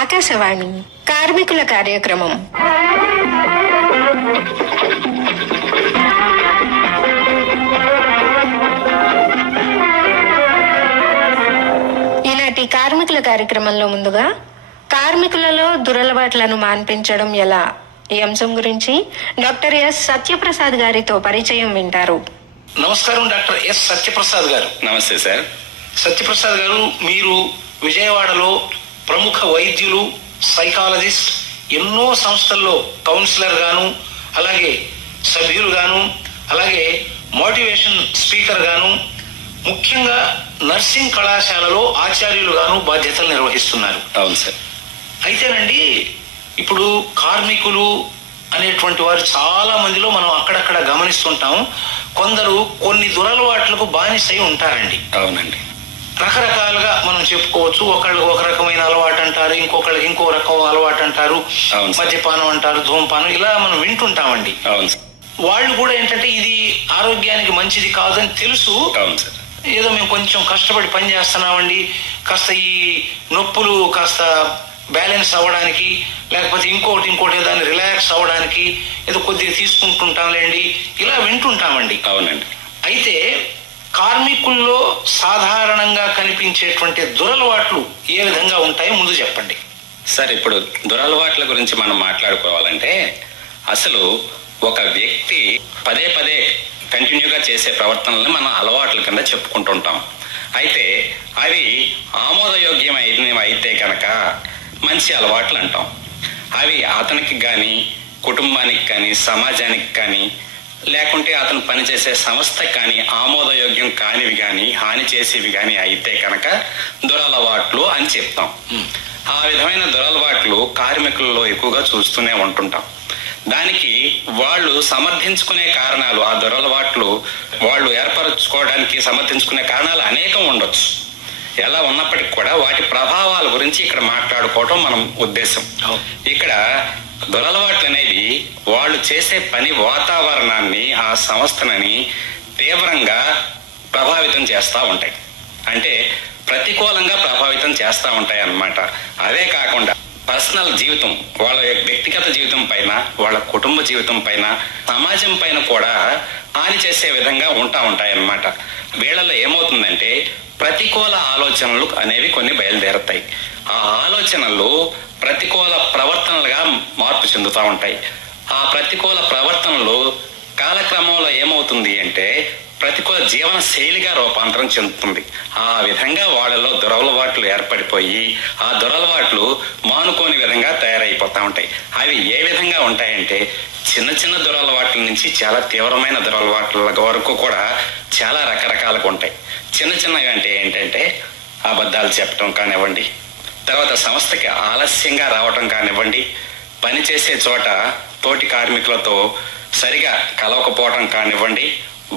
ఆకాశవాణి కార్మికుల కార్యక్రమం. ఈనాటి కార్మికుల కార్యక్రమంలో ముందుగా కార్మికులలో దురలవాట్లను మాన్పించడం ఎలా ఈ అంశం గురించి డాక్టర్ ఎస్ సత్యప్రసాద్ గారితో పరిచయం వింటారు. నమస్కారం డాక్టర్ ఎస్ సత్యప్రసాద్ గారు. నమస్తే సార్. సత్యప్రసాద్ గారు, మీరు విజయవాడలో ప్రముఖ వైద్యులు, సైకాలజిస్ట్, ఎన్నో సంస్థల్లో కౌన్సిలర్ గాను, అలాగే సభ్యులు గాను, అలాగే మోటివేషన్ స్పీకర్ గాను, ముఖ్యంగా నర్సింగ్ కళాశాలలో ఆచార్యులు గాను బాధ్యతలు నిర్వహిస్తున్నారు. అవును సార్. అయితేనండి, ఇప్పుడు కార్మికులు అనేటువంటి వారు చాలా మందిలో మనం అక్కడక్కడ గమనిస్తుంటాం. కొందరు కొన్ని దురలవాట్లకు బానిసై ఉంటారండి. అవునండి. రకరకాలుగా మనం చెప్పుకోవచ్చు. ఒకళ్ళకి ఒక రకమైన అలవాటు అంటారు, ఇంకొకళ్ళకి ఇంకో రకం అలవాటు అంటారు, మద్యపానం అంటారు, ధూమపానం, ఇలా మనం వింటుంటామండి. అవును. వాళ్ళు కూడా ఏంటంటే ఇది ఆరోగ్యానికి మంచిది కాదని తెలుసు. అవును సార్. ఏదో మేము కొంచెం కష్టపడి పని చేస్తున్నామండి, కాస్త ఈ నొప్పులు కాస్త బ్యాలెన్స్ అవ్వడానికి, లేకపోతే ఇంకోటి దాన్ని రిలాక్స్ అవ్వడానికి ఏదో కొద్దిగా తీసుకుంటుంటాంలేండి, ఇలా వింటుంటామండి. అవునండి. అయితే కార్మికుల్లో సాధారణంగా కనిపించేటువంటి దురలవాట్లు ఏ విధంగా ఉంటాయో ముందు చెప్పండి. సార్, ఇప్పుడు దురలవాట్ల గురించి మనం మాట్లాడుకోవాలంటే అసలు ఒక వ్యక్తి పదే పదే కంటిన్యూగా చేసే ప్రవర్తనల్ని మనం అలవాట్ల కింద చెప్పుకుంటుంటాం. అయితే అవి ఆమోదయోగ్యం అయితే కనుక మంచి అలవాట్లు అంటాం. అవి అతనికి కానీ, కుటుంబానికి కానీ, సమాజానికి కానీ, లేకుంటే అతను పనిచేసే సంస్థకి కానీ ఆమోదయోగ్యం కానివి కానీ, హాని చేసేవి కానీ అయితే కనుక దురలవాట్లు అని చెప్తాం. ఆ విధమైన దురలవాట్లు కార్మికుల్లో ఎక్కువగా చూస్తూనే ఉంటుంటాం. దానికి వాళ్ళు సమర్థించుకునే కారణాలు, ఆ దురలవాట్లు వాళ్ళు ఏర్పరచుకోవడానికి సమర్థించుకునే కారణాలు అనేకం ఉండొచ్చు. ఎలా ఉన్నప్పటికీ కూడా వాటి ప్రభావాల గురించి ఇక్కడ మాట్లాడుకోవటం మనం ఉద్దేశం. ఇక్కడ దురలవాట్లు అనేది వాళ్ళు చేసే పని వాతావరణాన్ని, ఆ సంస్థనని తీవ్రంగా ప్రభావితం చేస్తూ ఉంటాయి. అంటే ప్రతికూలంగా ప్రభావితం చేస్తూ ఉంటాయి అన్నమాట. అదే కాకుండా పర్సనల్ జీవితం, వాళ్ళ వ్యక్తిగత జీవితం పైన, వాళ్ళ కుటుంబ జీవితం పైన, సమాజం పైన కూడా హాని చేసే విధంగా ఉంటాయి అన్నమాట. వీళ్ళలో ఏమవుతుందంటే ప్రతికూల ఆలోచనలు అనేవి కొన్ని బయలుదేరుతాయి. ఆ ఆలోచనలు ప్రతికూల ప్రవర్తనలుగా మార్పు చెందుతూ ఉంటాయి. ఆ ప్రతికూల ప్రవర్తనలు కాలక్రమంలో ఏమవుతుంది అంటే ప్రతికూల జీవన శైలిగా రూపాంతరం చెందుతుంది. ఆ విధంగా వాళ్ళలో దురలవాట్లు ఏర్పడిపోయి ఆ దురలవాట్లు మానుకోని విధంగా తయారైపోతా ఉంటాయి. అవి ఏ విధంగా ఉంటాయంటే చిన్న చిన్న దురలవాట్ల నుంచి చాలా తీవ్రమైన దురలవాట్ల వరకు కూడా చాలా రకరకాలుగా ఉంటాయి. చిన్న చిన్నవి అంటే ఏంటంటే అబద్ధాలు చెప్పడం కానివ్వండి, తర్వాత సంస్థకి ఆలస్యంగా రావటం కానివ్వండి, పనిచేసే చోట తోటి కార్మికులతో సరిగా కలవకపోవటం కానివ్వండి,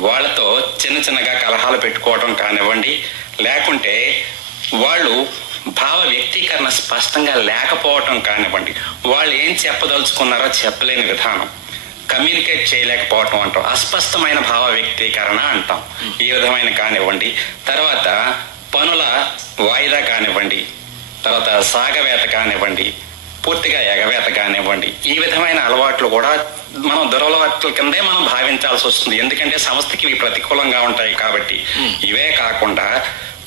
వాళ్ళతో చిన్న చిన్నగా కలహాలు పెట్టుకోవటం కానివ్వండి, లేకుంటే వాళ్ళు భావ వ్యక్తీకరణ స్పష్టంగా లేకపోవటం కానివ్వండి, వాళ్ళు ఏం చెప్పదలుచుకున్నారో చెప్పలేని విధానం, కమ్యూనికేట్ చేయలేకపోవటం అంటాం, అస్పష్టమైన భావ వ్యక్తీకరణ అంటాం. ఈ విధమైన కానివ్వండి, తర్వాత పనుల వాయిదా కానివ్వండి, తర్వాత సాగవేత కానివ్వండి, పూర్తిగా ఎగవేత కానివ్వండి, ఈ విధమైన అలవాట్లు కూడా మనం దురలవాట్ల కిందే మనం భావించాల్సి వస్తుంది. ఎందుకంటే సంస్థకి ఇవి ప్రతికూలంగా ఉంటాయి కాబట్టి. ఇవే కాకుండా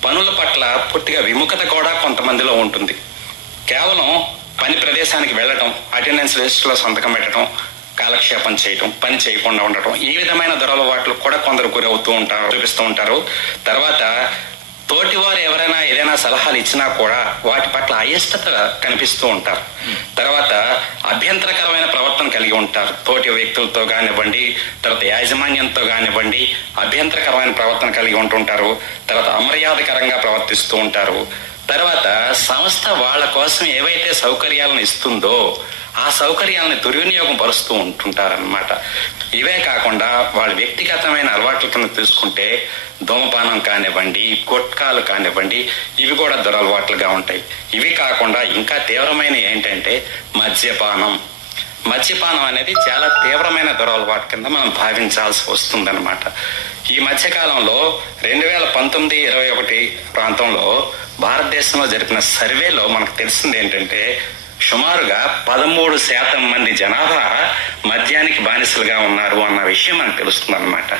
పనుల పట్ల పూర్తిగా విముఖత కూడా కొంతమందిలో ఉంటుంది. కేవలం పని ప్రదేశానికి వెళ్ళటం, అటెండెన్స్ లిస్ట్ లో సంతకం పెట్టడం, కాలక్షేపం చేయటం, పని చేయకుండా ఉండటం, ఈ విధమైన దురలవాట్లు కూడా కొందరు గురవుతూ ఉంటారు, చూపిస్తూ ఉంటారు. తర్వాత తోటివారు ఎవరైనా ఏదైనా సలహాలు ఇచ్చినా కూడా వాటి పట్ల అయిష్టత కనిపిస్తూ ఉంటారు. తర్వాత అభ్యంతరకరమైన ప్రవర్తన కలిగి ఉంటారు. తోటి వ్యక్తులతో కానివ్వండి, తర్వాత యాజమాన్యంతో కానివ్వండి అభ్యంతరకరమైన ప్రవర్తన కలిగి ఉంటుంటారు. తర్వాత అమర్యాదకరంగా ప్రవర్తిస్తూ ఉంటారు. తర్వాత సంస్థ వాళ్ళ కోసం ఏవైతే సౌకర్యాలను ఇస్తుందో ఆ సౌకర్యాలను దుర్వినియోగం పరుస్తూ ఉంటుంటారన్నమాట. ఇవే కాకుండా వాళ్ళ వ్యక్తిగతమైన అలవాట్ల కింద తీసుకుంటే ధూమపానం కానివ్వండి, గుట్కాలు కానివ్వండి, ఇవి కూడా దురలవాట్లుగా ఉంటాయి. ఇవి కాకుండా ఇంకా తీవ్రమైన ఏంటంటే మద్యపానం, మద్యపానం అనేది చాలా తీవ్రమైన దురలవాటు కింద మనం భావించాల్సి వస్తుందన్నమాట. ఈ మధ్యకాలంలో 2019-21 ప్రాంతంలో భారతదేశంలో జరిపిన సర్వేలో మనకు తెలిసింది ఏంటంటే సుమారుగా 13% మంది జనాభా మద్యానికి బానిసలుగా ఉన్నారు అన్న విషయం మనకు తెలుస్తుంది అన్నమాట.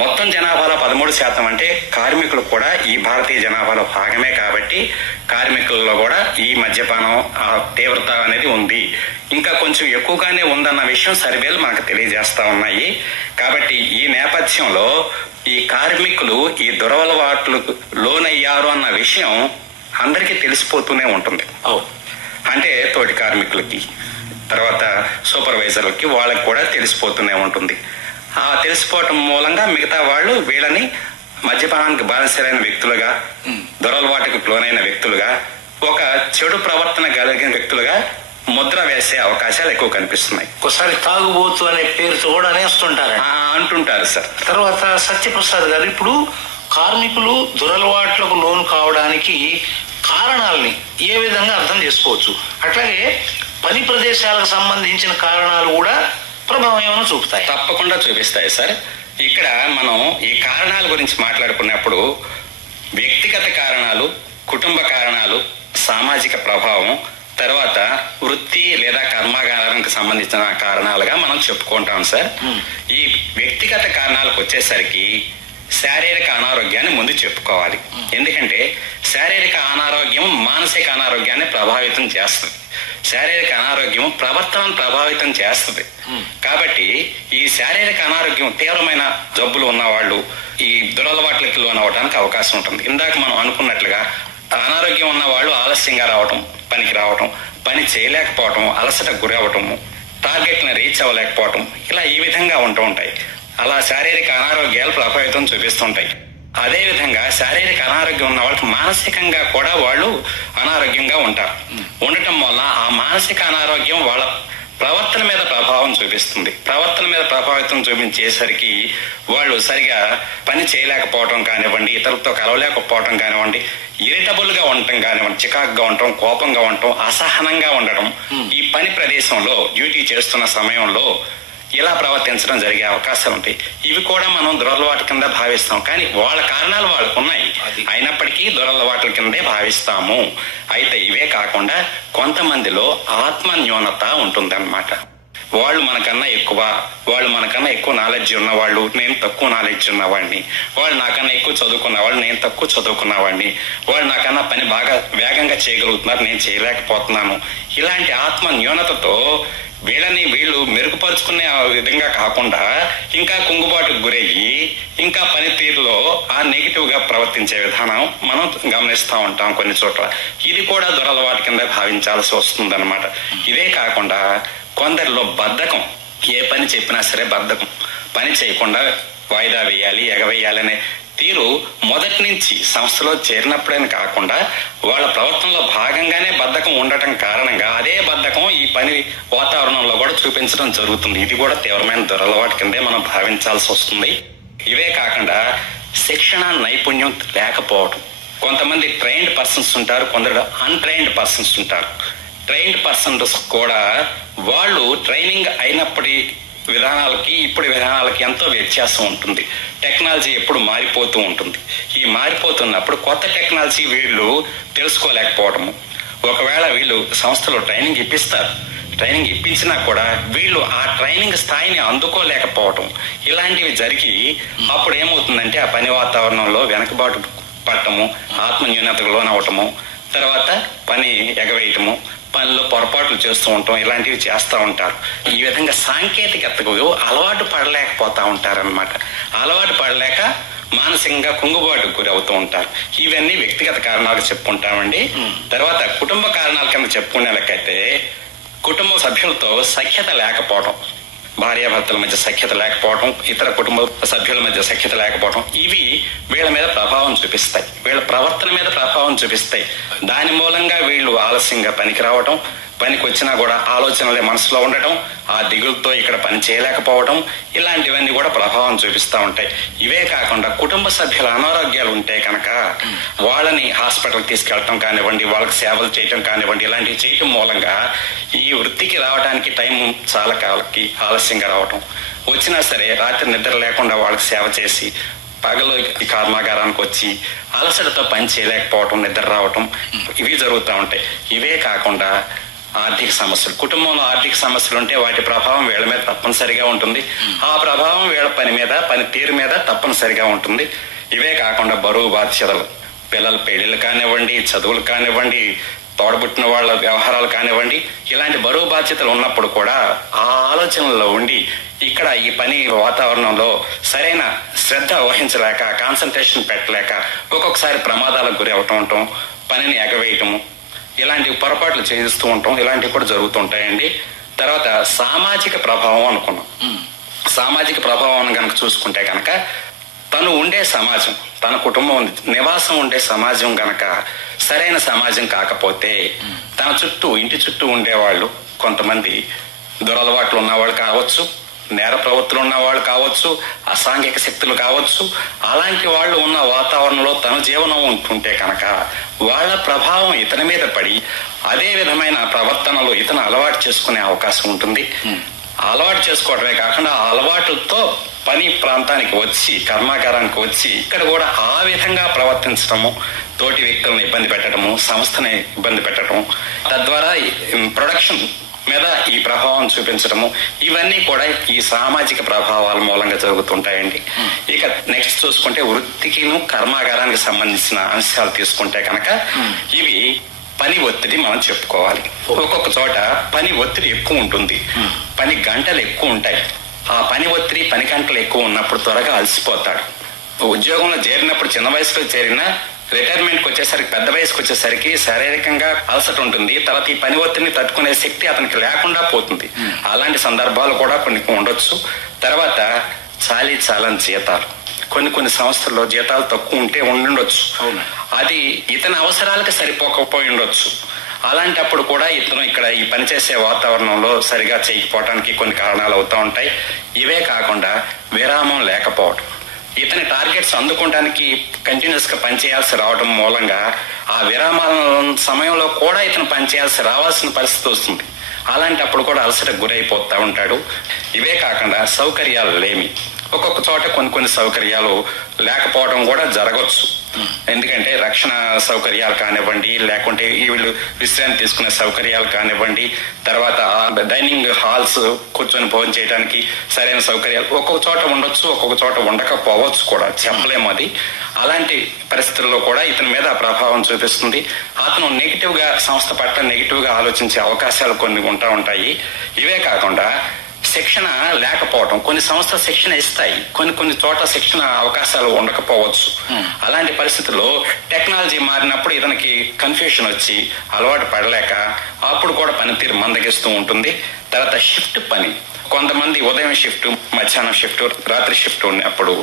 మొత్తం జనాభాలో 13% అంటే కార్మికులు కూడా ఈ భారతీయ జనాభాలో భాగమే కాబట్టి కార్మికుల్లో కూడా ఈ మద్యపానం తీవ్రత అనేది ఉంది. ఇంకా కొంచెం ఎక్కువగానే ఉందన్న విషయం సర్వేలు మనకు తెలియజేస్తా ఉన్నాయి. కాబట్టి ఈ నేపథ్యంలో ఈ కార్మికులు ఈ దురలవాట్లకు లోనయ్యారు అన్న విషయం అందరికీ తెలిసిపోతూనే ఉంటుంది. అంటే తోటి కార్మికులకి, తర్వాత సూపర్వైజర్లకి, వాళ్ళకి కూడా తెలిసిపోతూనే ఉంటుంది. ఆ తెలిసిపోవటం మూలంగా మిగతా వాళ్ళు వీళ్ళని మద్యపానానికి బానిసలైన వ్యక్తులుగా, దురలవాటుకు లోనైన వ్యక్తులుగా, ఒక చెడు ప్రవర్తన కలిగిన వ్యక్తులుగా ముద్ర వేసే అవకాశాలు ఎక్కువ కనిపిస్తున్నాయి. ఒకసారి తాగుబోతు అనే పేరుతో కూడా అంటుంటారు సార్. తర్వాత సత్యప్రసాద్ గారు, ఇప్పుడు కార్మికులు దురలవాట్లకు లోను కావడానికి కారణాలని ఏ విధంగా అర్థం చేసుకోవచ్చు? అట్లాగే పని ప్రదేశాలకు సంబంధించిన కారణాలు కూడా ప్రభావం ఏమైనా చూపుతాయి? తప్పకుండా చూపిస్తాయి సార్. ఇక్కడ మనం ఈ కారణాల గురించి మాట్లాడుకున్నప్పుడు వ్యక్తిగత కారణాలు, కుటుంబ కారణాలు, సామాజిక ప్రభావం, తర్వాత వృత్తి లేదా కర్మాగారానికి సంబంధించిన కారణాలుగా మనం చెప్పుకుంటాం సార్. ఈ వ్యక్తిగత కారణాలకు వచ్చేసరికి శారీరక అనారోగ్యాన్ని ముందు చెప్పుకోవాలి. ఎందుకంటే శారీరక అనారోగ్యం మానసిక అనారోగ్యాన్ని ప్రభావితం చేస్తుంది. శారీరక అనారోగ్యం ప్రవర్తనను ప్రభావితం చేస్తుంది. కాబట్టి ఈ శారీరక అనారోగ్యం తీవ్రమైన జబ్బులు ఉన్నవాళ్ళు ఈ దురలవాట్లకి లోనవడానికి అవకాశం ఉంటుంది. ఇందాక మనం అనుకున్నట్లుగా అనారోగ్యం ఉన్న వాళ్ళు ఆలస్యంగా రావటం, పనికి రావటం, పని చేయలేకపోవటం, అలసటకు గురి అవటము, టార్గెట్ని రీచ్ అవ్వలేకపోవటం, ఇలా ఈ విధంగా ఉంటూ ఉంటాయి. అలా శారీరక అనారోగ్యాలు ప్రభావితం చూపిస్తుంటాయి. అదేవిధంగా శారీరక అనారోగ్యం ఉన్న వాళ్ళకి మానసికంగా కూడా వాళ్ళు అనారోగ్యంగా ఉంటారు. ఉండటం వల్ల ఆ మానసిక అనారోగ్యం వాళ్ళ ప్రవర్తన మీద ప్రభావం చూపిస్తుంది. ప్రవర్తన మీద ప్రభావితం చూపించేసరికి వాళ్ళు సరిగా పని చేయలేకపోవటం కానివ్వండి, ఇతరులతో కలవలేకపోవటం కానివ్వండి, ఇరిటబుల్ గా ఉండటం కానివ్వండి, చికాకుగా ఉండటం, కోపంగా ఉండటం, అసహనంగా ఉండటం, ఈ పని ప్రదేశంలో డ్యూటీ చేస్తున్న సమయంలో ఇలా ప్రవర్తించడం జరిగే అవకాశాలు ఉంటాయి. ఇవి కూడా మనం దురలవాటు కింద భావిస్తాం. కానీ వాళ్ళ కారణాలు వాళ్ళకు ఉన్నాయి, అయినప్పటికీ దురలవాట్ల కిందే భావిస్తాము. అయితే ఇవే కాకుండా కొంతమందిలో ఆత్మ న్యూనత ఉంటుందన్నమాట. వాళ్ళు మనకన్నా ఎక్కువ, వాళ్ళు మనకన్నా ఎక్కువ నాలెడ్జ్ ఉన్నవాళ్ళు, నేను తక్కువ నాలెడ్జ్ ఉన్నవాడిని, వాళ్ళు నాకన్నా ఎక్కువ చదువుకున్న వాళ్ళు, నేను తక్కువ చదువుకున్నవాడిని, వాళ్ళు నాకన్నా పని బాగా వేగంగా చేయగలుగుతున్నారు, నేను చేయలేకపోతున్నాను. ఇలాంటి ఆత్మ న్యూనతతో వీళ్ళు మెరుగుపరుచుకునే విధంగా కాకుండా ఇంకా కుంగుబాటుకు గురయ్యి ఇంకా పనితీరులో ఆ నెగిటివ్ గా ప్రవర్తించే విధానం మనం గమనిస్తూ ఉంటాం కొన్ని చోట్ల. ఇది కూడా దురలవాటు కింద భావించాల్సి వస్తుందన్నమాట. ఇదే కాకుండా కొందరిలో బద్ధకం, ఏ పని చెప్పినా సరే బద్ధకం, పని చేయకుండా వాయిదా వేయాలి, ఎగవేయాలనే తీరు మొదటి నుంచి సంస్థలో చేరినప్పుడని కాకుండా వాళ్ళ ప్రవర్తనలో భాగంగానే బద్ధకం ఉండటం కారణంగా అదే బద్ధకం ఈ పని వాతావరణంలో కూడా చూపించడం జరుగుతుంది. ఇది కూడా తీవ్రమైన దురలవాటు కిందే మనం భావించాల్సి వస్తుంది. ఇవే కాకుండా శిక్షణ నైపుణ్యం లేకపోవడం. కొంతమంది ట్రైన్డ్ పర్సన్స్ ఉంటారు, కొందరు అన్ట్రైన్డ్ పర్సన్స్ ఉంటారు. ట్రైన్డ్ పర్సన్స్ కూడా వాళ్ళు ట్రైనింగ్ అయినప్పటి విధానాలకి ఇప్పుడు విధానాలకి ఎంతో వ్యత్యాసం ఉంటుంది. టెక్నాలజీ ఎప్పుడు మారిపోతూ ఉంటుంది. ఈ మారిపోతున్నప్పుడు కొత్త టెక్నాలజీ వీళ్ళు తెలుసుకోలేకపోవడము, ఒకవేళ వీళ్ళు సంస్థలో ట్రైనింగ్ ఇప్పిస్తారు, ట్రైనింగ్ ఇప్పించినా కూడా వీళ్ళు ఆ ట్రైనింగ్ స్థాయిని అందుకోలేకపోవటం, ఇలాంటివి జరిగి అప్పుడు ఏమవుతుందంటే ఆ పని వాతావరణంలో వెనకబాటు పడటము, ఆత్మన్యూనతకు లోనవటము, తర్వాత పని ఎగవేయటము, పనిలో పొరపాట్లు చేస్తూ ఉంటాం, ఇలాంటివి చేస్తూ ఉంటారు. ఈ విధంగా సాంకేతికతకు అలవాటు పడలేకపోతా ఉంటారన్నమాట. అలవాటు పడలేక మానసికంగా కుంగుబాటుకు గురి అవుతూ ఉంటారు. ఇవన్నీ వ్యక్తిగత కారణాలు చెప్పుకుంటామండి. తర్వాత కుటుంబ కారణాల కింద చెప్పుకునే లెక్కైతే కుటుంబ సభ్యులతో సఖ్యత లేకపోవడం, భార్యాభర్తల మధ్య సఖ్యత లేకపోవడం, ఇతర కుటుంబ సభ్యుల మధ్య సఖ్యత లేకపోవడం, ఇవి వీళ్ళ మీద ప్రభావం చూపిస్తాయి, వీళ్ళ ప్రవర్తన మీద ప్రభావం చూపిస్తాయి. దాని మూలంగా వీళ్ళు ఆలస్యంగా పనికి రావడం, పనికి వచ్చినా కూడా ఆలోచనలే మనసులో ఉండటం, ఆ దిగులతో ఇక్కడ పని చేయలేకపోవడం, ఇలాంటివన్నీ కూడా ప్రభావం చూపిస్తూ ఉంటాయి. ఇవే కాకుండా కుటుంబ సభ్యుల అనారోగ్యాలు ఉంటే కనుక వాళ్ళని హాస్పిటల్కి తీసుకెళ్ళటం కానివ్వండి, వాళ్ళకి సేవలు చేయటం కానివ్వండి, ఇలాంటివి చేయటం మూలంగా ఈ వృత్తికి రావడానికి టైం చాలా కాలకి ఆలస్యంగా రావటం, వచ్చినా సరే రాత్రి నిద్ర లేకుండా వాళ్ళకి సేవ చేసి పగలు కర్మాగారానికి వచ్చి అలసటతో పని చేయలేకపోవటం, నిద్ర రావటం, ఇవి జరుగుతూ ఉంటాయి. ఇవే కాకుండా ఆర్థిక సమస్యలు, కుటుంబంలో ఆర్థిక సమస్యలు ఉంటే వాటి ప్రభావం వీళ్ళ మీద తప్పనిసరిగా ఉంటుంది. ఆ ప్రభావం వీళ్ళ పని మీద, పని తీరు మీద తప్పనిసరిగా ఉంటుంది. ఇవే కాకుండా బరువు బాధ్యతలు, పిల్లల పెళ్లిళ్ళు కానివ్వండి, చదువులు కానివ్వండి, తోడబుట్టిన వాళ్ళ వ్యవహారాలు కానివ్వండి, ఇలాంటి బరువు బాధ్యతలు ఉన్నప్పుడు కూడా ఆ ఆలోచనలో ఉండి ఇక్కడ ఈ పని వాతావరణంలో సరైన శ్రద్ధ వహించలేక, కాన్సన్ట్రేషన్ పెట్టలేక ఒక్కొక్కసారి ప్రమాదాలకు గురి అవటం, పనిని ఎగవేయటము, ఇలాంటి పొరపాట్లు చేస్తూ ఉంటాం. ఇలాంటివి కూడా జరుగుతుంటాయండి. తర్వాత సామాజిక ప్రభావం అనుకున్నాం. సామాజిక ప్రభావం కనుక చూసుకుంటే కనుక తను ఉండే సమాజం, తన కుటుంబం నివాసం ఉండే సమాజం గనక సరైన సమాజం కాకపోతే తన చుట్టూ, ఇంటి చుట్టూ ఉండేవాళ్ళు కొంతమంది దురలవాట్లు ఉన్నవాళ్ళు కావచ్చు, నేర ప్రవృత్తులు ఉన్నవాళ్ళు కావచ్చు, అసాంఘిక శక్తులు కావచ్చు, అలాంటి వాళ్ళు ఉన్న వాతావరణంలో తన జీవనం ఉంటుంటే కనుక వాళ్ళ ప్రభావం ఇతని మీద పడి అదే విధమైన ప్రవర్తనలు ఇతను అలవాటు చేసుకునే అవకాశం ఉంటుంది. అలవాటు చేసుకోవడమే కాకుండా ఆ అలవాటుతో పని ప్రాంతానికి వచ్చి, కర్మాగారానికి వచ్చి ఇక్కడ కూడా ఆ విధంగా ప్రవర్తించడము, తోటి వ్యక్తులను ఇబ్బంది పెట్టడము, సంస్థని ఇబ్బంది పెట్టడం, తద్వారా ప్రొడక్షన్ మీద ఈ ప్రభావం చూపించడము, ఇవన్నీ కూడా ఈ సామాజిక ప్రభావాల మూలంగా జరుగుతుంటాయండి. ఇక నెక్స్ట్ చూసుకుంటే వృత్తికిను కర్మాగారానికి సంబంధించిన అంశాలు తీసుకుంటే కనుక ఇవి పని ఒత్తిడి మనం చెప్పుకోవాలి. ఒక్కొక్క చోట పని ఒత్తిడి ఎక్కువ ఉంటుంది, పని గంటలు ఎక్కువ ఉంటాయి. ఆ పని ఒత్తిడి, పని గంటలు ఎక్కువ ఉన్నప్పుడు త్వరగా అలసిపోతాడు. ఉద్యోగంలో చేరినప్పుడు చిన్న వయసులో చేరినా రిటైర్మెంట్కి వచ్చేసరికి, పెద్ద వయసుకు వచ్చేసరికి శారీరకంగా అలసట ఉంటుంది. తర్వాత ఈ పని ఒత్తిడిని తట్టుకునే శక్తి అతనికి లేకుండా పోతుంది. అలాంటి సందర్భాలు కూడా కొన్ని ఉండొచ్చు. తర్వాత చాలని జీతాలు, కొన్ని సంస్థల్లో జీతాలు తక్కువ ఉంటే ఉండుండొచ్చు, అది ఇతని అవసరాలకు సరిపోకపోయి ఉండొచ్చు. అలాంటప్పుడు కూడా ఇతను ఇక్కడ ఈ పనిచేసే వాతావరణంలో సరిగా చేయకపోవడానికి కొన్ని కారణాలు అవుతూ ఉంటాయి. ఇవే కాకుండా విరామం లేకపోవడం, ఇతని టార్గెట్స్ అందుకోవడానికి కంటిన్యూస్ గా పనిచేయాల్సి రావడం మూలంగా ఆ విరామాల సమయంలో కూడా ఇతను పనిచేయాల్సి రావాల్సిన పరిస్థితి వస్తుంది. అలాంటప్పుడు కూడా అలసటకు గురైపోతూ ఉంటాడు. ఇవే కాకుండా సౌకర్యాలు లేమి, ఒక్కొక్క చోట కొన్ని సౌకర్యాలు లేకపోవడం కూడా జరగవచ్చు. ఎందుకంటే రక్షణ సౌకర్యాలు కానివ్వండి, లేకుంటే వీళ్ళు విశ్రాంతి తీసుకునే సౌకర్యాలు కానివ్వండి, తర్వాత డైనింగ్ హాల్స్, కూర్చొని భోజనం చేయడానికి సరైన సౌకర్యాలు ఒక్కొక్క చోట ఉండొచ్చు, ఒక్కొక్క చోట ఉండకపోవచ్చు కూడా, చెప్పలేము అది. అలాంటి పరిస్థితుల్లో కూడా ఇతని మీద ప్రభావం చూపిస్తుంది. అతను నెగిటివ్ గా, సంస్థ పట్ల నెగిటివ్ గా ఆలోచించే అవకాశాలు కొన్ని ఉంటాయి. ఇవే కాకుండా శిక్షణ లేకపోవడం, కొన్ని సంస్థలు శిక్షణ ఇస్తాయి, కొన్ని చోట్ల శిక్షణ అవకాశాలు ఉండకపోవచ్చు. అలాంటి పరిస్థితుల్లో టెక్నాలజీ మారినప్పుడు ఇతనికి కన్ఫ్యూషన్ వచ్చి అలవాటు పడలేక అప్పుడు కూడా పనితీరు మందగిస్తూ ఉంటుంది. తర్వాత షిఫ్ట్ పని, కొంతమంది ఉదయం షిఫ్ట్, మధ్యాహ్నం షిఫ్ట్, రాత్రి షిఫ్ట్ ఉన్నప్పుడు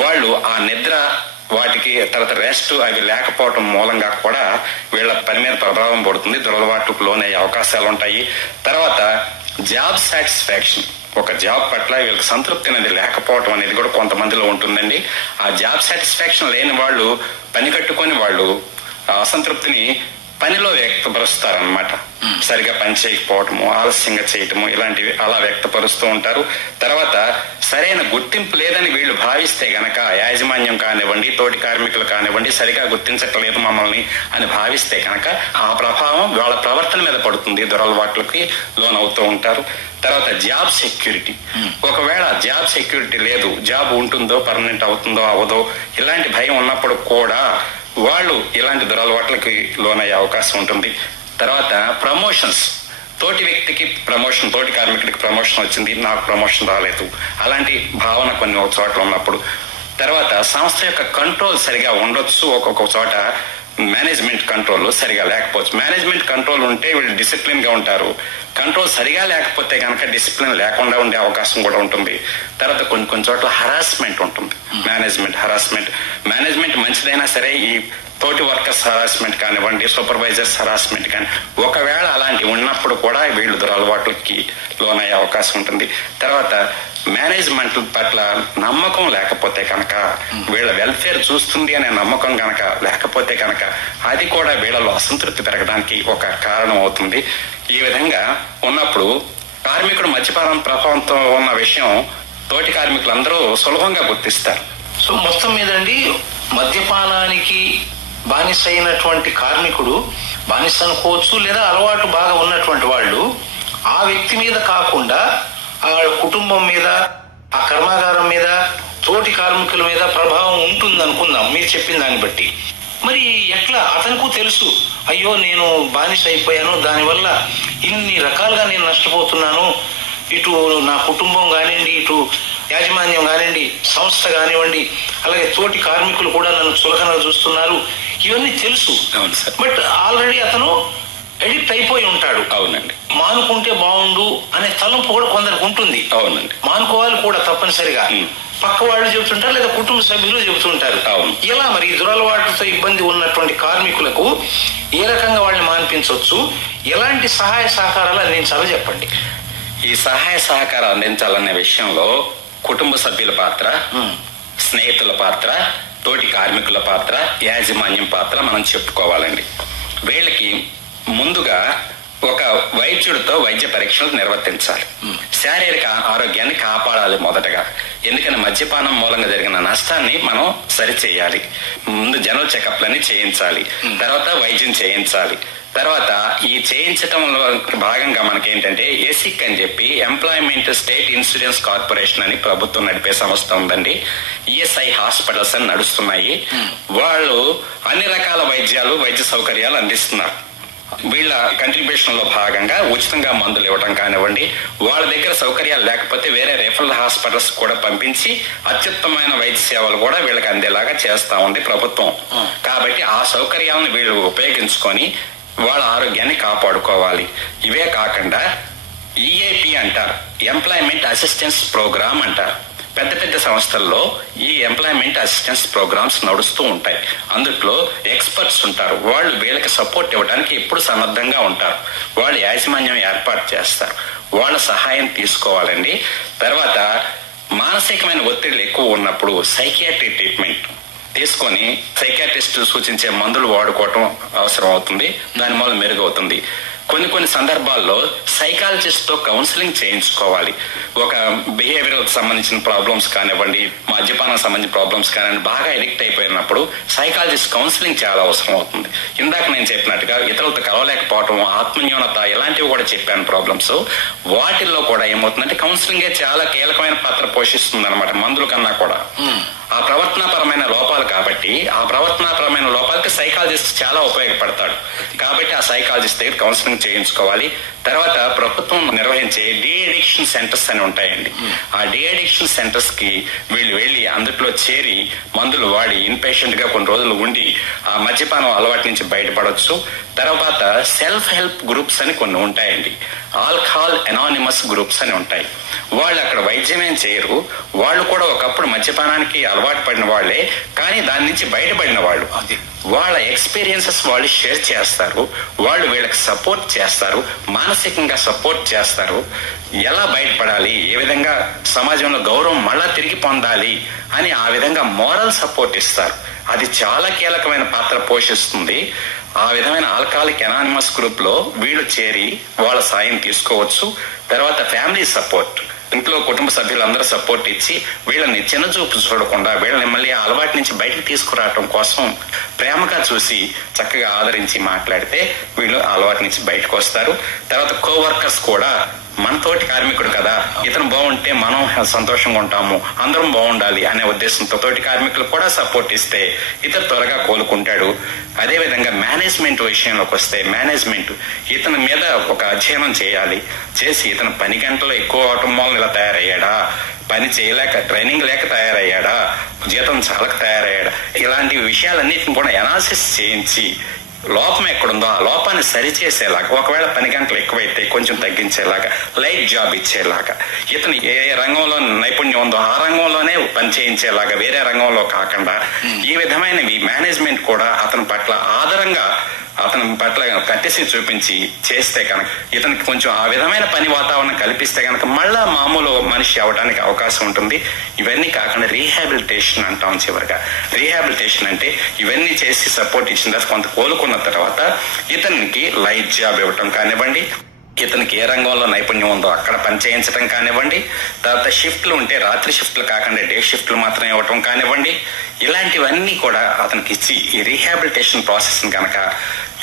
వాళ్ళు ఆ నిద్ర, వాటికి తర్వాత రెస్ట్ అవి లేకపోవడం మూలంగా కూడా వీళ్ళ పని మీద ప్రభావం పడుతుంది, దురలవాటుకు లోనయ్యే అవకాశాలు ఉంటాయి. తర్వాత జాబ్ సాటిస్ఫాక్షన్, ఒక జాబ్ పట్ల వీళ్ళకి సంతృప్తి అనేది లేకపోవడం అనేది కూడా కొంతమందిలో ఉంటుందండి. ఆ జాబ్ సాటిస్ఫాక్షన్ లేని వాళ్ళు పని కట్టుకొని వాళ్ళు అసంతృప్తిని పనిలో వ్యక్తపరుస్తారనమాట. సరిగా పని చేయకపోవటము, ఆలస్యంగా చేయటము, ఇలాంటివి అలా వ్యక్తపరుస్తూ ఉంటారు. తర్వాత సరైన గుర్తింపు లేదని వీళ్ళు భావిస్తే గనక, యాజమాన్యం కానివ్వండి, తోటి కార్మికులు కానివ్వండి సరిగా గుర్తించట్లేదు మమ్మల్ని అని భావిస్తే కనుక ఆ ప్రభావం వాళ్ళ ప్రవర్తన మీద పడుతుంది, దురలవాట్లకి లోనవుతూ ఉంటారు. తర్వాత జాబ్ సెక్యూరిటీ, ఒకవేళ జాబ్ సెక్యూరిటీ లేదు, జాబ్ ఉంటుందో, పర్మనెంట్ అవుతుందో అవదో, ఇలాంటి భయం ఉన్నప్పుడు కూడా వాళ్ళు ఇలాంటి దురలవాట్లకి లోనయ్యే అవకాశం ఉంటుంది. తర్వాత ప్రమోషన్స్, తోటి వ్యక్తికి ప్రమోషన్, తోటి కార్మికుడికి ప్రమోషన్ వచ్చింది, నాకు ప్రమోషన్ రాలేదు, అలాంటి భావన కొన్ని ఒక చోట్ల ఉన్నప్పుడు. తర్వాత సంస్థ యొక్క కంట్రోల్ సరిగా ఉండొచ్చు, ఒక్కొక్క చోట మేనేజ్మెంట్ కంట్రోల్ సరిగా లేకపోవచ్చు. మేనేజ్మెంట్ కంట్రోల్ ఉంటే వీళ్ళు డిసిప్లిన్ గా ఉంటారు, కంట్రోల్ సరిగా లేకపోతే కనుక డిసిప్లిన్ లేకుండా ఉండే అవకాశం కూడా ఉంటుంది. తర్వాత కొన్ని చోట్ల హరాస్మెంట్ ఉంటుంది, మేనేజ్మెంట్ మంచిదైనా సరే ఈ తోటి వర్కర్స్ హరాస్మెంట్ కానివ్వండి, సూపర్వైజర్స్ హరాస్మెంట్ కానీ ఒకవేళ అలాంటి ఇలాంటివి ఉన్నప్పుడు కూడా వీళ్ళు దురలవాట్లకి లోనయ్యే అవకాశం ఉంటుంది. తర్వాత మేనేజ్మెంట్ పట్ల నమ్మకం లేకపోతే కనుక, వీళ్ళ వెల్ఫేర్ చూస్తుంది అనే నమ్మకం కనుక లేకపోతే కనుక అది కూడా వీళ్ళలో అసంతృప్తి పెరగడానికి ఒక కారణం అవుతుంది. ఈ విధంగా ఉన్నప్పుడు కార్మికుడు మద్యపానం ప్రభావంతో ఉన్న విషయం తోటి కార్మికులందరూ సులభంగా గుర్తిస్తారు. సో మొత్తం మీద అండి, మద్యపానానికి బానిస అయినటువంటి కార్మికుడు, బానిస అనుకోవచ్చు లేదా అలవాటు బాగా ఉన్నటువంటి వాళ్ళు, ఆ వ్యక్తి మీద కాకుండా ఆ కుటుంబం మీద, ఆ కర్మాగారం మీద, తోటి కార్మికుల మీద ప్రభావం ఉంటుంది అనుకుందాం మీరు చెప్పిన దాన్ని బట్టి. మరి ఎట్లా అతనికి తెలుసు, అయ్యో నేను బానిస అయిపోయాను, దానివల్ల ఇన్ని రకాలుగా నేను నష్టపోతున్నాను, ఇటు నా కుటుంబం కానివ్వండి, ఇటు యాజమాన్యం కానివ్వండి, సంస్థ కానివ్వండి, అలాగే తోటి కార్మికులు కూడా నన్ను చులకనగా చూస్తున్నారు, ఇవన్నీ తెలుసు. అవును సార్. బట్ ఆల్రెడీ అతను ఎడిక్ట్ అయిపోయి ఉంటాడు. అవునండి. మానుకుంటే బాగుండు అనే తలంపు కూడా కొందరికి ఉంటుంది. అవునండి. మానుకోవాలి కూడా తప్పనిసరిగా. పక్క వాళ్ళు చెబుతుంటారు లేదా కుటుంబ సభ్యులు చెబుతుంటారు. అవును. ఇలా మరి దురలవాటుతో ఇబ్బంది ఉన్నటువంటి కార్మికులకు ఏ రకంగా వాళ్ళని మాన్పించవచ్చు, ఎలాంటి సహాయ సహకారాలు అందించాలో చెప్పండి. ఈ సహాయ సహకారం అందించాలనే విషయంలో కుటుంబ సభ్యుల పాత్ర, స్నేహితుల పాత్ర, తోటి కార్మికుల పాత్ర, యాజమాన్యం పాత్ర మనం చెప్పుకోవాలండి. వీళ్ళకి ముందుగా ఒక వైద్యుడితో వైద్య పరీక్షలు నిర్వర్తించాలి. శారీరక ఆరోగ్యాన్ని కాపాడాలి మొదటగా. ఎందుకని మద్యపానం మూలంగా జరిగిన నష్టాన్ని మనం సరిచేయాలి. ముందు జనరల్ చెకప్లన్నీ చేయించాలి, తర్వాత వైద్యం చేయించాలి. తర్వాత ఈ చేయించటంలో భాగంగా మనకేంటంటే ఎసిక్ అని చెప్పి ఎంప్లాయ్మెంట్ స్టేట్ ఇన్సూరెన్స్ కార్పొరేషన్ అని ప్రభుత్వం నడిపే సంస్థ ఉందండి. ఈఎస్ఐ హాస్పిటల్స్ అని నడుస్తున్నాయి. వాళ్ళు అన్ని రకాల వైద్య సౌకర్యాలు అందిస్తున్నారు. వీళ్ళ కంట్రిబ్యూషన్ లో భాగంగా ఉచితంగా మందులు ఇవ్వడం కానివ్వండి, వాళ్ళ దగ్గర సౌకర్యాలు లేకపోతే వేరే రెఫరల్ హాస్పిటల్స్ కూడా పంపించి అత్యుత్తమైన వైద్య సేవలు కూడా వీళ్ళకి అందేలాగా చేస్తా ఉంది ప్రభుత్వం. కాబట్టి ఆ సౌకర్యాలను వీళ్ళు ఉపయోగించుకొని వాళ్ళ ఆరోగ్యాన్ని కాపాడుకోవాలి. ఇవే కాకుండా ఈఏపీ అంటారు, ఎంప్లాయ్మెంట్ అసిస్టెన్స్ ప్రోగ్రామ్ అంటారు. పెద్ద పెద్ద సంస్థల్లో ఈ ఎంప్లాయ్మెంట్ అసిస్టెన్స్ ప్రోగ్రామ్స్ నడుస్తూ ఉంటాయి. అందులో ఎక్స్పర్ట్స్ ఉంటారు. వాళ్ళు వీళ్ళకి సపోర్ట్ ఇవ్వడానికి ఎప్పుడు సన్నద్ధంగా ఉంటారు. వాళ్ళు యాజమాన్యం ఏర్పాటు చేస్తారు. వాళ్ళ సహాయం తీసుకోవాలండి. తర్వాత మానసికమైన ఒత్తిళ్లు ఎక్కువ ఉన్నప్పుడు సైకియాట్రిక్ ట్రీట్మెంట్ తీసుకొని సైకియాట్రిస్ట్ సూచించే మందులు వాడుకోవటం అవసరం అవుతుంది. దానివల్ల మెరుగవుతుంది. కొన్ని సందర్భాల్లో సైకాలజిస్ట్ తో కౌన్సిలింగ్ చేయించుకోవాలి. ఒక బిహేవియర్ సంబంధించిన ప్రాబ్లమ్స్ కానివ్వండి, మద్యపానం సంబంధించిన ప్రాబ్లమ్స్ కానివ్వండి, బాగా ఎడిక్ట్ అయిపోయినప్పుడు సైకాలజిస్ట్ కౌన్సిలింగ్ చాలా అవసరం అవుతుంది. ఇందాక నేను చెప్పినట్టుగా ఇతరులతో కలవలేకపోవటం, ఆత్మన్యూనత, ఇలాంటివి కూడా చెప్పాను ప్రాబ్లమ్స్. వాటిల్లో కూడా ఏమవుతుందంటే కౌన్సిలింగే చాలా కీలకమైన పాత్ర పోషిస్తుంది అనమాట, మందుల కన్నా కూడా. ఆ ప్రవర్తనాపరమైన లోపాలు కాబట్టి ఆ ప్రవర్తనాపరమైన లోపాలకి సైకాలజిస్ట్ చాలా ఉపయోగపడతాడు. కాబట్టి ఆ సైకాలజిస్ట్ దగ్గర కౌన్సిలింగ్ చేయించుకోవాలి. తర్వాత ప్రభుత్వం నిర్వహించే డి అడిక్షన్ సెంటర్స్ అని ఉంటాయండి. ఆ డి అడిక్షన్ సెంటర్స్ కి వీళ్ళు వెళ్లి అందులో చేరి మందులు వాడి ఇన్పేషెంట్ గా కొన్ని రోజులు ఉండి ఆ మద్యపానం అలవాటు నుంచి బయటపడవచ్చు. తర్వాత సెల్ఫ్ హెల్ప్ గ్రూప్స్ అని కొన్ని ఉంటాయండి. ఆల్కహాల్ అనానిమస్ గ్రూప్స్ అని ఉంటాయి. వాళ్ళు అక్కడ వైద్యమేం చేయరు. వాళ్ళు కూడా ఒకప్పుడు మద్యపానానికి అలవాటు పడిన వాళ్లే, కానీ దాని నుంచి బయటపడిన వాళ్ళు. వాళ్ళ ఎక్స్పీరియన్సెస్ వాళ్ళు షేర్ చేస్తారు. వాళ్ళు వీళ్ళకి సపోర్ట్ చేస్తారు, మానసికంగా సపోర్ట్ చేస్తారు. ఎలా బయటపడాలి, ఏ విధంగా సమాజంలో గౌరవం మళ్ళా తిరిగి పొందాలి అని ఆ విధంగా మోరల్ సపోర్ట్ ఇస్తారు. అది చాలా కీలకమైన పాత్ర పోషిస్తుంది. ఆ విధమైన ఆల్కహాలిక్ అనానిమస్ గ్రూప్ లో వీళ్ళు చేరి వాళ్ళ సాయం తీసుకోవచ్చు. తర్వాత ఫ్యామిలీ సపోర్ట్, ఇంట్లో కుటుంబ సభ్యులందరూ సపోర్ట్ ఇచ్చి వీళ్ళని చిన్నచూపు చూడకుండా వీళ్ళని మళ్ళీ ఆ అలవాటు నుంచి బయటకు తీసుకురావడం కోసం ప్రేమగా చూసి చక్కగా ఆదరించి మాట్లాడితే వీళ్ళు ఆ అలవాటు నుంచి బయటకు వస్తారు. తర్వాత కోవర్కర్స్ కూడా మనతోటి కార్మికుడు కదా, ఇతను బాగుంటే మనం సంతోషంగా ఉంటాము, అందరం బాగుండాలి అనే ఉద్దేశంతో తోటి కార్మికులు కూడా సపోర్ట్ ఇస్తే ఇతను త్వరగా కోలుకుంటాడు. అదే విధంగా మేనేజ్మెంట్ విషయంలోకి వస్తే మేనేజ్మెంట్ ఇతని మీద ఒక అధ్యయనం చేసి ఇతను పని గంటలు ఎక్కువ అవటం వల్ల ఇలా తయారయ్యాడా, పని చేయలేక ట్రైనింగ్ లేక తయారయ్యాడా, జీతం చాలక తయారయ్యాడా, ఇలాంటి విషయాలన్నిటిని కూడా అనాలిసిస్ చేయించి లోపం ఎక్కడుందో ఆ లోపాన్ని సరిచేసేలాగా, ఒకవేళ పని గంటలు ఎక్కువైతే కొంచెం తగ్గించేలాగా, లైట్ జాబ్ ఇచ్చేలాగా, ఇతను ఏ రంగంలో నైపుణ్యం ఉందో ఆ రంగంలోనే పని చేయించేలాగా, వేరే రంగంలో కాకుండా ఈ విధమైనవి మేనేజ్మెంట్ కూడా అతని పట్ల ఆదరంగా అతని పట్ల కట్టేసి చూపించి చేస్తే కనుక, ఇతనికి కొంచెం ఆ విధమైన పని వాతావరణం కల్పిస్తే కనుక మళ్ళా మామూలు మనిషి అవడానికి అవకాశం ఉంటుంది. ఇవన్నీ కాకుండా రీహాబిలిటేషన్ అంటాం. చివరిగా రీహాబిలిటేషన్ అంటే ఇవన్నీ చేసి సపోర్ట్ ఇచ్చిన తర్వాత కొంత కోలుకున్న తర్వాత ఇతనికి లైట్ జాబ్ ఇవ్వటం కానివ్వండి, ఇతనికి ఏ రంగంలో నైపుణ్యం ఉందో అక్కడ పని చేయించడం కానివ్వండి, తర్వాత షిఫ్ట్లు ఉంటే రాత్రి షిఫ్ట్లు కాకుండా డే షిఫ్ట్లు మాత్రమే ఇవ్వటం కానివ్వండి, ఇలాంటివన్నీ కూడా అతనికి ఇచ్చి ఈ రీహాబిలిటేషన్ ప్రాసెస్ కనుక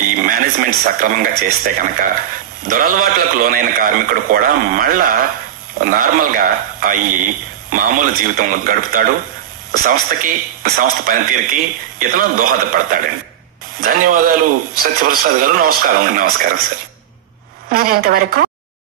ఈ మేనేజ్మెంట్ సక్రమంగా చేస్తే కనుక దురలవాట్లకు లోనైన కార్మికుడు కూడా మళ్ళా నార్మల్ గా ఈ మామూలు జీవితంలో గడుపుతాడు. సంస్థకి, సంస్థ పనితీరుకి ఇతను దోహదపడతాడండి. ధన్యవాదాలు సత్యప్రసాద్ గారు. నమస్కారం. నమస్కారం సార్. మీరు ఇంతవరకు